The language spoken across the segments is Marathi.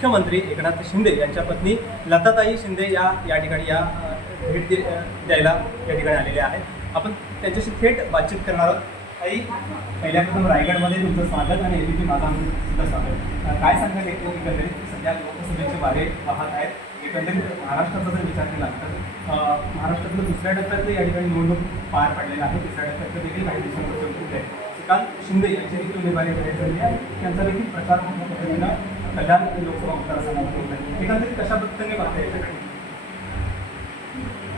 मुख्यमंत्री एकनाथ शिंदे यांच्या पत्नी लताताई शिंदे या ठिकाणी भेट द्यायला या ठिकाणी आलेल्या आहेत। आपण त्यांच्याशी थेट बातचीत करणार आहोत। आई, पहिल्या प्रथम रायगडमध्ये तुमचं स्वागत आणि एबीपी माझामध्ये सुद्धा स्वागत। काय सांगाल एकंदरीत सध्या लोकसभेचे वारे वाहत आहेत, एकंदरीत महाराष्ट्राचा जर विचार केला तर महाराष्ट्रातलं दुसऱ्या टप्प्यातलं या ठिकाणी निवडणूक पार पडलेला आहे। तिसऱ्या टप्प्यात देखील काही दिवसांपासून होत आहे। श्रीकांत शिंदे यांची देखील उमेदवारी जाहीर झाली आहे, त्यांचा देखील प्रचार मोठ्या पद्धतीनं कल्याण लोकसभा मतदारसंघात होत आहे। एकंदरीत कशा पद्धतीने बघता याच्याकडे?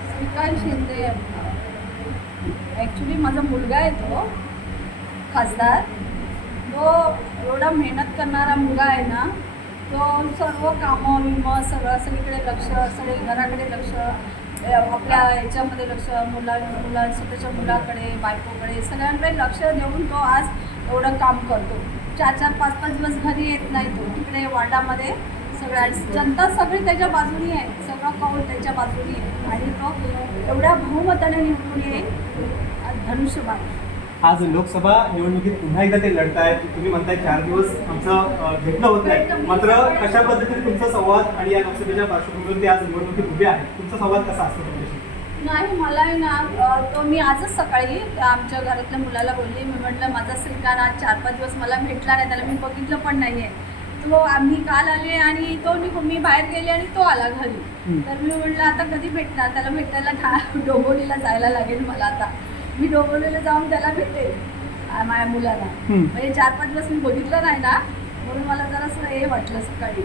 श्रीकांत शिंदे ॲक्च्युली माझा मुलगा आहे, तो खासदार, तो एवढा मेहनत करणारा मुलगा आहे ना, तो सर्व कामं विमं सगळीकडे लक्ष, सगळे घराकडे लक्ष, आपल्या ह्याच्यामध्ये लक्ष, स्वतःच्या मुलाकडे, बायकोकडे, सगळ्यांकडे लक्ष देऊन तो आज एवढं काम करतो। 4-4, 5-5 दिवस घरी येत नाही तो, तिकडे वाडामध्ये सगळ्या जनता सगळी त्याच्या बाजूनी आहे, सगळं कौल त्याच्या बाजूनी आहे आणि तो एवढ्या बहुमताने निवडून येईल धनुष्यबाण। आज लोकसभा निवडणुकीत पुन्हा एकदा ते लढतायत, तुम्ही म्हणताय 4 दिवस आमचं भेटणं होत नाही, मात्र कशा पद्धतीने तुमचा संवाद आणि या लोकसभेच्या पार्श्वभूमीवर ते आज निवडणुकीत उभे आहेत, तुमचा संवाद कसा असतो तुमच्याशी? नाही, मला आहे ना, तो मी आजच सकाळी आमच्या घरातल्या मुलाला बोलली, मी म्हटलं माझा श्रीकांत आज 4-5 दिवस मला भेटला नाही, त्याला मी बघितलं पण नाही आहे। तो आम्ही काल आले आणि तो मी बाहेर गेले आणि तो आला घरी, तर मी म्हटलं आता कधी भेटणार, त्याला भेटायला डोंबिवलीला जायला लागेल मला। आता मी डोंबिवलीला जाऊन त्याला भेटेल माझ्या मुलाला, म्हणजे 4-5 दिवस मी बघितलं नाही ना, म्हणून मला जरासं हे वाटलं सकाळी।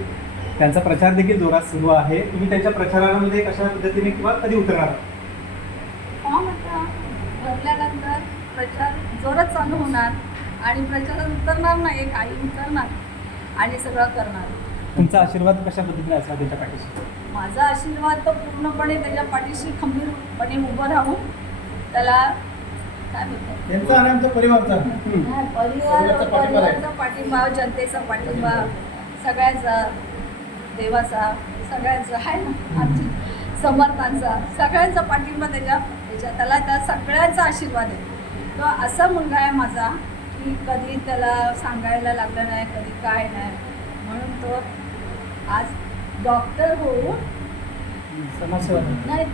त्यांचा प्रचार देखील जोरात सुरू आहे, तुम्ही त्यांच्या प्रचारामध्ये कशा पद्धतीने किंवा कधी उतरणार? फॉर्म आता भरल्यानंतर प्रचार जोरात चालू होणार आणि प्रचारात उतरणार नाही, काही उतरणार आणि सगळं करणार। तुमचा आशीर्वाद कशा पद्धतीने असला त्यांच्या पाठीशी? माझा आशीर्वाद तर पूर्णपणे त्याच्या पाठीशी खंबीरपणे उभं राहून त्याला काय म्हणतात, त्यांचा आणि आमचा परिवारचा परिवाराचा पाठिंबा, जनतेचा पाठिंबा, सगळ्यांचा, देवाचा, सगळ्यांचा आहे ना, आमची समर्थांचा, सगळ्यांचा पाठिंबा त्याला त्या सगळ्यांचा आशीर्वाद आहे। तो असा मुलगा आहे माझा की कधी त्याला सांगायला लागलं नाही, कधी काय नाही, म्हणून तो आज डॉक्टर होऊन नाही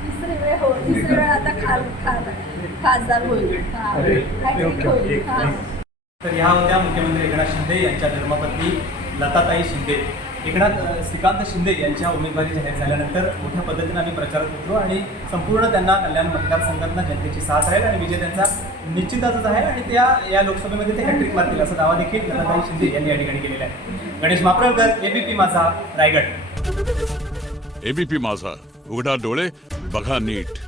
तिसरी वेळ आता खासदार होईल, होईल। तर ह्या होत्या मुख्यमंत्री एकनाथ शिंदे यांच्या धर्मपत्नी लताताई शिंदे। श्रीकांत शिंदे यांच्या उमेदवारी जाहीर झाल्यानंतर मोठ्या पद्धतीने आम्ही प्रचारात उतरू आणि संपूर्ण त्यांना कल्याण मतदारसंघातनं जनतेची साथ राहील आणि विजय त्यांचा निश्चितच आहे आणि त्या या लोकसभेमध्ये ते हॅट्रिक मारतील असा दावा देखील लताताई शिंदे यांनी या ठिकाणी केलेला आहे। गणेश मापरळकर, एबीपी माझा, रायगड। एबीपी माझा, उघडा डोळे बघा नीट।